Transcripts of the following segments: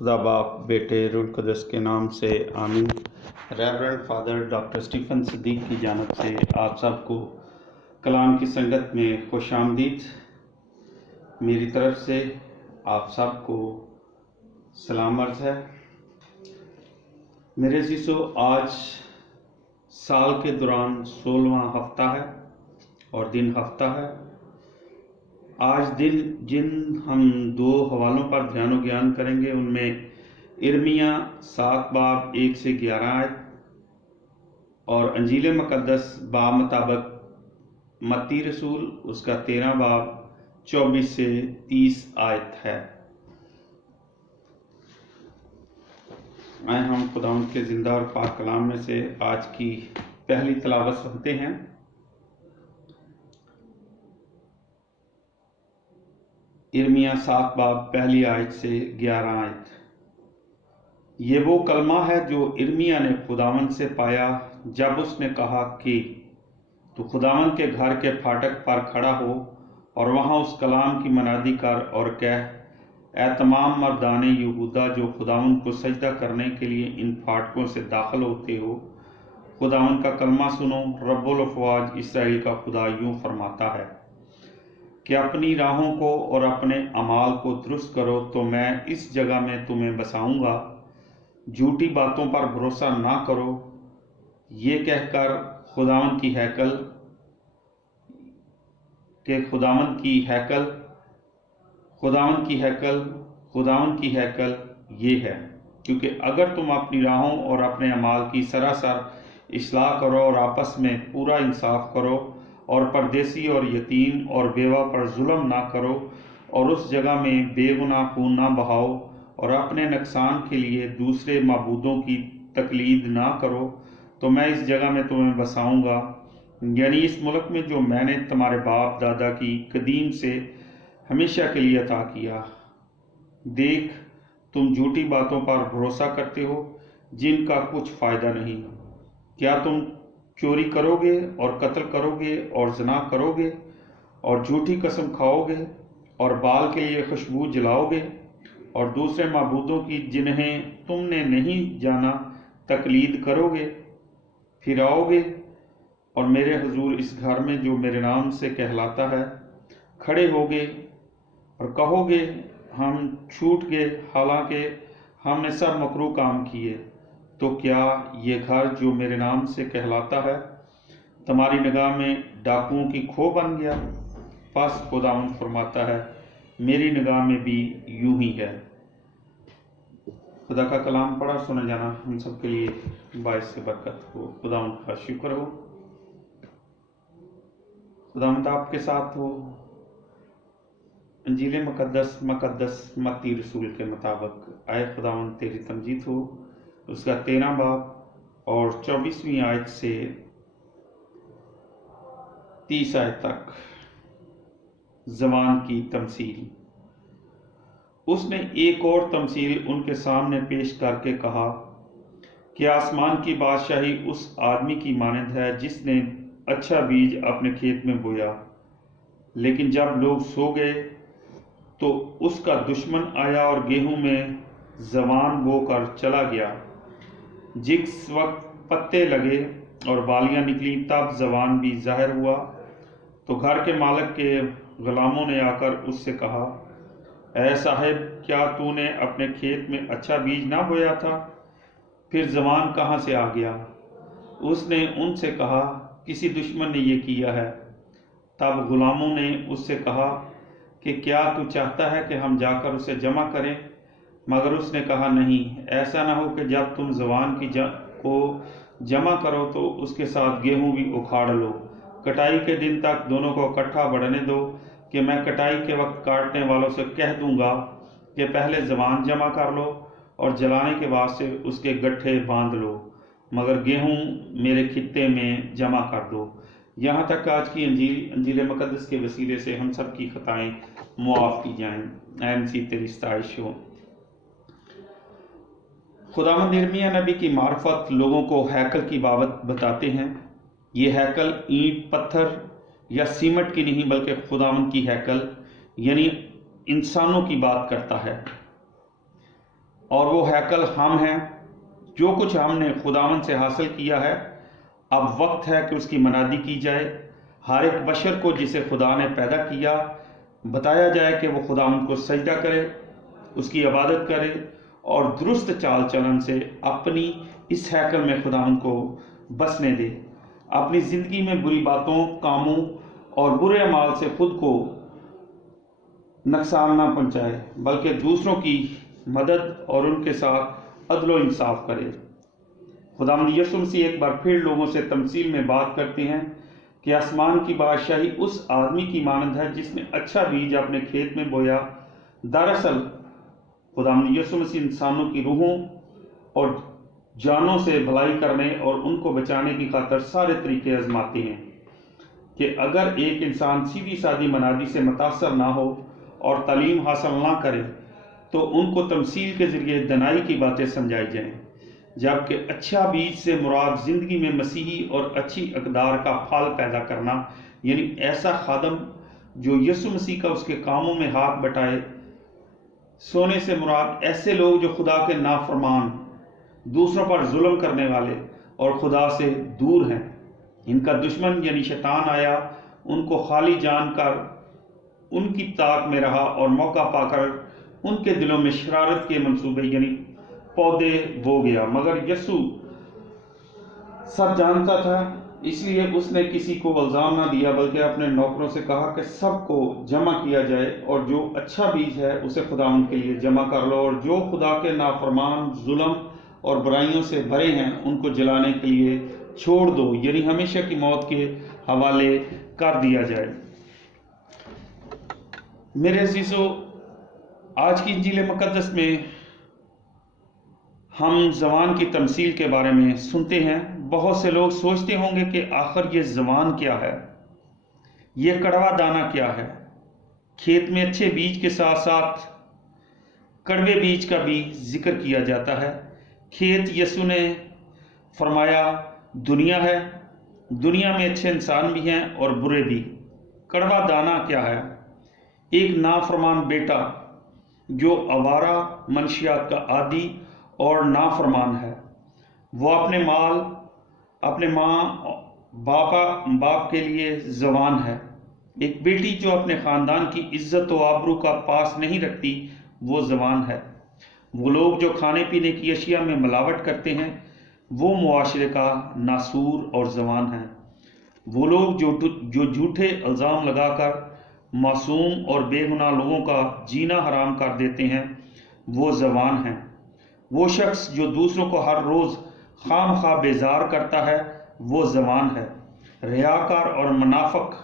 خدا باپ بیٹے روح القدس کے نام سے آمین۔ ریورنڈ فادر ڈاکٹر اسٹیفن صدیق کی جانب سے آپ سب کو کلام کی سنگت میں خوش آمدید۔ میری طرف سے آپ سب کو سلام عرض ہے۔ میرے عزیزو، آج سال کے دوران 16واں ہفتہ ہے اور دن ہفتہ ہے۔ آج جن ہم دو حوالوں پر دھیان و گیان کریں گے ان میں ارمیہ 7 باب 1 سے 11 آیت اور انجیل مقدس باب مطابق متی رسول اس کا 13 باب 24 سے 30 آیت ہے۔ آئے ہم خداوند کے زندہ اور پاک کلام میں سے آج کی پہلی تلاوت سنتے ہیں۔ ارمیہ 7 باب پہلی آیت سے 11 آیت۔ یہ وہ کلمہ ہے جو ارمیہ نے خداوند سے پایا جب اس نے کہا کہ تو خداوند کے گھر کے پھاٹک پر کھڑا ہو اور وہاں اس کلام کی منادی کر اور کہہ، اے تمام مردان یہودا جو خداوند کو سجدہ کرنے کے لیے ان پھاٹکوں سے داخل ہوتے ہو، خداوند کا کلمہ سنو۔ رب الافواج اسرائیل کا خدا یوں فرماتا ہے کہ اپنی راہوں کو اور اپنے اعمال کو درست کرو تو میں اس جگہ میں تمہیں بساؤں گا۔ جھوٹی باتوں پر بھروسہ نہ کرو، یہ کہہ کر خداوند کی ہیکل یہ ہے، کیونکہ اگر تم اپنی راہوں اور اپنے اعمال کی سراسر اصلاح کرو اور آپس میں پورا انصاف کرو اور پردیسی اور یتیم اور بیوہ پر ظلم نہ کرو اور اس جگہ میں بے گناہ خون نہ بہاؤ اور اپنے نقصان کے لیے دوسرے معبودوں کی تقلید نہ کرو، تو میں اس جگہ میں تمہیں بساؤں گا، یعنی اس ملک میں جو میں نے تمہارے باپ دادا کی قدیم سے ہمیشہ کے لیے عطا کیا۔ دیکھ، تم جھوٹی باتوں پر بھروسہ کرتے ہو جن کا کچھ فائدہ نہیں۔ کیا تم چوری کرو گے اور قتل کرو گے اور زنا کرو گے اور جھوٹی قسم کھاؤ گے اور بال کے لیے خوشبو جلاؤ گے اور دوسرے معبودوں کی جنہیں تم نے نہیں جانا تقلید کرو گے؟ پھر آؤ گے اور میرے حضور اس گھر میں جو میرے نام سے کہلاتا ہے کھڑے ہوگے اور کہو گے، ہم چھوٹ گئے حالانکہ ہم نے سب مکروہ کام کیے۔ تو کیا یہ گھر جو میرے نام سے کہلاتا ہے تمہاری نگاہ میں ڈاکوؤں کی کھو بن گیا؟ پس خداوند فرماتا ہے، میری نگاہ میں بھی یوں ہی ہے۔ خدا کا کلام پڑھا سنا جانا ہم سب کے لیے باعث برکت ہو۔ خداوند کا شکر ہو، خداوند آپ کے ساتھ ہو۔ انجیل مقدس متی رسول کے مطابق اے خداوند تیری تمجید ہو، اس کا 13 باب اور 24ویں آیت سے 30 آیت تک زبان کی تمثیل۔ اس نے ایک اور تمثیل ان کے سامنے پیش کر کے کہا کہ آسمان کی بادشاہی اس آدمی کی مانند ہے جس نے اچھا بیج اپنے کھیت میں بویا، لیکن جب لوگ سو گئے تو اس کا دشمن آیا اور گیہوں میں زوان بو کر چلا گیا۔ جس وقت پتے لگے اور بالیاں نکلی تب زوان بھی ظاہر ہوا، تو گھر کے مالک کے غلاموں نے آ کر اس سے کہا، اے صاحب، کیا تو نے اپنے کھیت میں اچھا بیج نہ بویا تھا؟ پھر زوان کہاں سے آ گیا؟ اس نے ان سے کہا، کسی دشمن نے یہ کیا ہے۔ تب غلاموں نے اس سے کہا کہ کیا تو چاہتا ہے کہ ہم جا کر اسے جمع کریں؟ مگر اس نے کہا، نہیں، ایسا نہ ہو کہ جب تم زوان کو جمع کرو تو اس کے ساتھ گیہوں بھی اکھاڑ لو۔ کٹائی کے دن تک دونوں کو اکٹھا بڑھنے دو، کہ میں کٹائی کے وقت کاٹنے والوں سے کہہ دوں گا کہ پہلے زوان جمع کر لو اور جلانے کے واسطے اس کے گٹھے باندھ لو، مگر گیہوں میرے خطے میں جمع کر دو۔ یہاں تک آج کی انجیل مقدس کے وسیلے سے ہم سب کی خطائیں معاف کی جائیں۔ اے مسیح تیری ستائش ہو۔ خداوند ارمیہ نبی کی معرفت لوگوں کو ہیکل کی بابت بتاتے ہیں۔ یہ ہیکل اینٹ پتھر یا سیمٹ کی نہیں بلکہ خداوند کی ہیکل یعنی انسانوں کی بات کرتا ہے۔ اور وہ ہیکل ہم ہیں۔ جو کچھ ہم نے خداوند سے حاصل کیا ہے اب وقت ہے کہ اس کی منادی کی جائے۔ ہر ایک بشر کو جسے خدا نے پیدا کیا بتایا جائے کہ وہ خداوند کو سجدہ کرے، اس کی عبادت کرے اور درست چال چلن سے اپنی اس ہیکل میں خداوند کو بسنے دے۔ اپنی زندگی میں بری باتوں، کاموں اور برے اعمال سے خود کو نقصان نہ پہنچائے، بلکہ دوسروں کی مدد اور ان کے ساتھ عدل و انصاف کرے۔ خداوند یسوع مسیح ایک بار پھر لوگوں سے تمثیل میں بات کرتے ہیں کہ آسمان کی بادشاہی اس آدمی کی مانند ہے جس نے اچھا بیج اپنے کھیت میں بویا۔ دراصل خداوند یسوع مسیح انسانوں کی روحوں اور جانوں سے بھلائی کرنے اور ان کو بچانے کی خاطر سارے طریقے آزماتے ہیں کہ اگر ایک انسان سیدھی سادی منادی سے متاثر نہ ہو اور تعلیم حاصل نہ کرے تو ان کو تمثیل کے ذریعے دنائی کی باتیں سمجھائی جائیں، جبکہ اچھا بیج سے مراد زندگی میں مسیحی اور اچھی اقدار کا پھل پیدا کرنا، یعنی ایسا خادم جو یسوع مسیح کا اس کے کاموں میں ہاتھ بٹائے۔ سونے سے مراد ایسے لوگ جو خدا کے نافرمان، دوسروں پر ظلم کرنے والے اور خدا سے دور ہیں۔ ان کا دشمن یعنی شیطان آیا، ان کو خالی جان کر ان کی طاق میں رہا اور موقع پا کر ان کے دلوں میں شرارت کے منصوبے یعنی پودے بو گیا، مگر یسوع سب جانتا تھا، اس لیے اس نے کسی کو الزام نہ دیا بلکہ اپنے نوکروں سے کہا کہ سب کو جمع کیا جائے اور جو اچھا بیج ہے اسے خداوند کے لیے جمع کر لو، اور جو خدا کے نافرمان، ظلم اور برائیوں سے بھرے ہیں ان کو جلانے کے لیے چھوڑ دو، یعنی ہمیشہ کی موت کے حوالے کر دیا جائے۔ میرے عزیزو، آج کی انجیل مقدس میں ہم زبان کی تمثیل کے بارے میں سنتے ہیں۔ بہت سے لوگ سوچتے ہوں گے کہ آخر یہ زبان کیا ہے، یہ کڑوا دانہ کیا ہے۔ کھیت میں اچھے بیج کے ساتھ ساتھ کڑوے بیج کا بھی ذکر کیا جاتا ہے۔ کھیت یسوع نے فرمایا دنیا ہے، دنیا میں اچھے انسان بھی ہیں اور برے بھی۔ کڑوا دانہ کیا ہے؟ ایک نافرمان بیٹا جو آوارہ منشیات کا عادی اور نافرمان ہے۔ وہ اپنے مال، اپنے ماں باپ کے لیے زبان ہے۔ ایک بیٹی جو اپنے خاندان کی عزت و آبرو کا پاس نہیں رکھتی، وہ زبان ہے۔ وہ لوگ جو کھانے پینے کی اشیاء میں ملاوٹ کرتے ہیں، وہ معاشرے کا ناسور اور زبان ہے۔ وہ لوگ جو جھوٹے الزام لگا کر معصوم اور بے گناہ لوگوں کا جینا حرام کر دیتے ہیں، وہ زبان ہیں۔ وہ شخص جو دوسروں کو ہر روز خام خواہ بیزار کرتا ہے، وہ زبان ہے۔ ریاکار اور منافق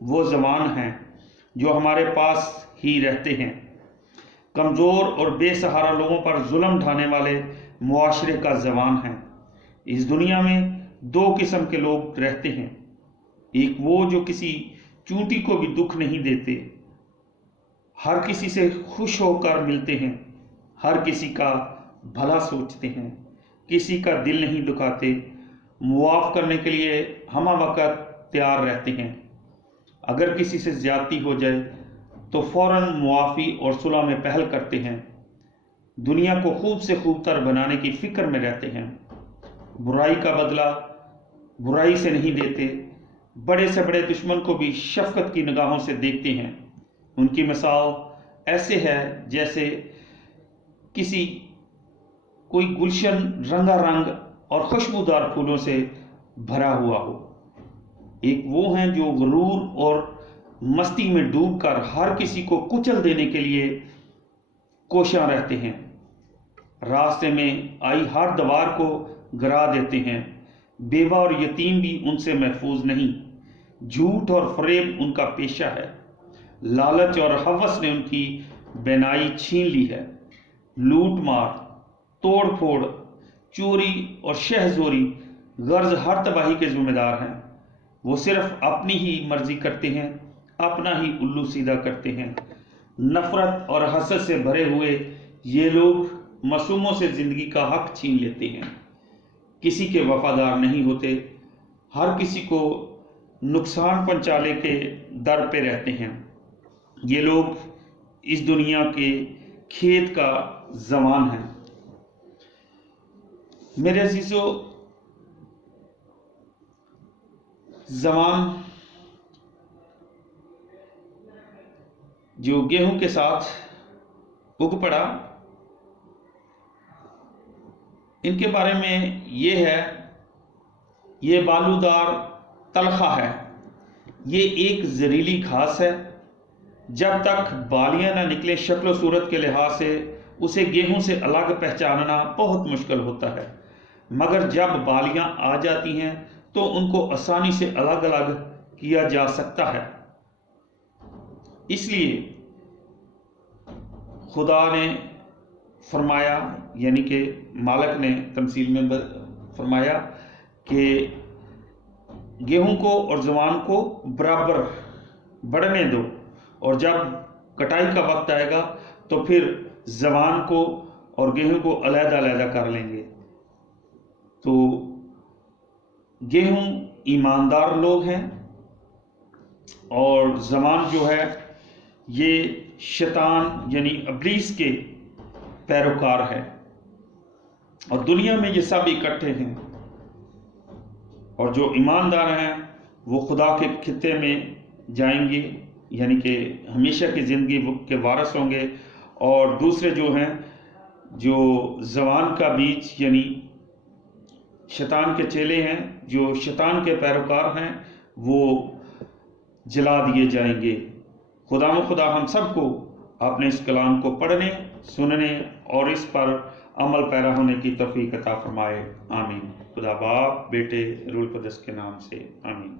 وہ زبان ہیں جو ہمارے پاس ہی رہتے ہیں۔ کمزور اور بے سہارا لوگوں پر ظلم ڈھانے والے معاشرے کا زبان ہیں۔ اس دنیا میں دو قسم کے لوگ رہتے ہیں، ایک وہ جو کسی چونٹی کو بھی دکھ نہیں دیتے، ہر کسی سے خوش ہو کر ملتے ہیں، ہر کسی کا بھلا سوچتے ہیں، کسی کا دل نہیں دکھاتے، معاف کرنے کے لیے ہمہ وقت تیار رہتے ہیں۔ اگر کسی سے زیادتی ہو جائے تو فوراً معافی اور صلح میں پہل کرتے ہیں۔ دنیا کو خوب سے خوب تر بنانے کی فکر میں رہتے ہیں۔ برائی کا بدلہ برائی سے نہیں دیتے، بڑے سے بڑے دشمن کو بھی شفقت کی نگاہوں سے دیکھتے ہیں۔ ان کی مثال ایسے ہے جیسے کوئی گلشن رنگا رنگ اور خوشبودار پھولوں سے بھرا ہوا ہو۔ ایک وہ ہیں جو غرور اور مستی میں ڈوب کر ہر کسی کو کچل دینے کے لیے کوشاں رہتے ہیں، راستے میں آئی ہر دوار کو گرا دیتے ہیں۔ بیوہ اور یتیم بھی ان سے محفوظ نہیں۔ جھوٹ اور فریب ان کا پیشہ ہے۔ لالچ اور ہوس نے ان کی بینائی چھین لی ہے۔ لوٹ مار، توڑ پھوڑ، چوری اور شہزوری غرض ہر تباہی کے ذمہ دار ہیں۔ وہ صرف اپنی ہی مرضی کرتے ہیں، اپنا ہی الو سیدھا کرتے ہیں۔ نفرت اور حسد سے بھرے ہوئے یہ لوگ معصوموں سے زندگی کا حق چھین لیتے ہیں، کسی کے وفادار نہیں ہوتے، ہر کسی کو نقصان پہنچانے کے در پہ رہتے ہیں۔ یہ لوگ اس دنیا کے کھیت کا زبان ہیں۔ میرے عزیزو، زوان جو گیہوں کے ساتھ اگ پڑا، ان کے بارے میں یہ ہے، یہ بالودار تلخہ ہے، یہ ایک زہریلی گھاس ہے۔ جب تک بالیاں نہ نکلیں شکل و صورت کے لحاظ سے اسے گیہوں سے الگ پہچاننا بہت مشکل ہوتا ہے، مگر جب بالیاں آ جاتی ہیں تو ان کو آسانی سے الگ الگ کیا جا سکتا ہے۔ اس لیے خدا نے فرمایا، یعنی کہ مالک نے تمثیل میں فرمایا کہ گیہوں کو اور زوان کو برابر بڑھنے دو، اور جب کٹائی کا وقت آئے گا تو پھر زوان کو اور گیہوں کو علیحدہ علیحدہ کر لیں گے۔ تو گیہوں ایماندار لوگ ہیں، اور زوان جو ہے یہ شیطان یعنی ابلیس کے پیروکار ہے، اور دنیا میں یہ سب اکٹھے ہیں، اور جو ایماندار ہیں وہ خدا کے خطے میں جائیں گے، یعنی کہ ہمیشہ کی زندگی کے وارث ہوں گے، اور دوسرے جو ہیں، جو زوان کا بیج یعنی شیطان کے چیلے ہیں، جو شیطان کے پیروکار ہیں، وہ جلا دیے جائیں گے۔ خدا ہم سب کو اپنے اس کلام کو پڑھنے، سننے اور اس پر عمل پیرا ہونے کی توفیق عطا فرمائے، آمین۔ خدا باپ، بیٹے، روح القدس کے نام سے آمین۔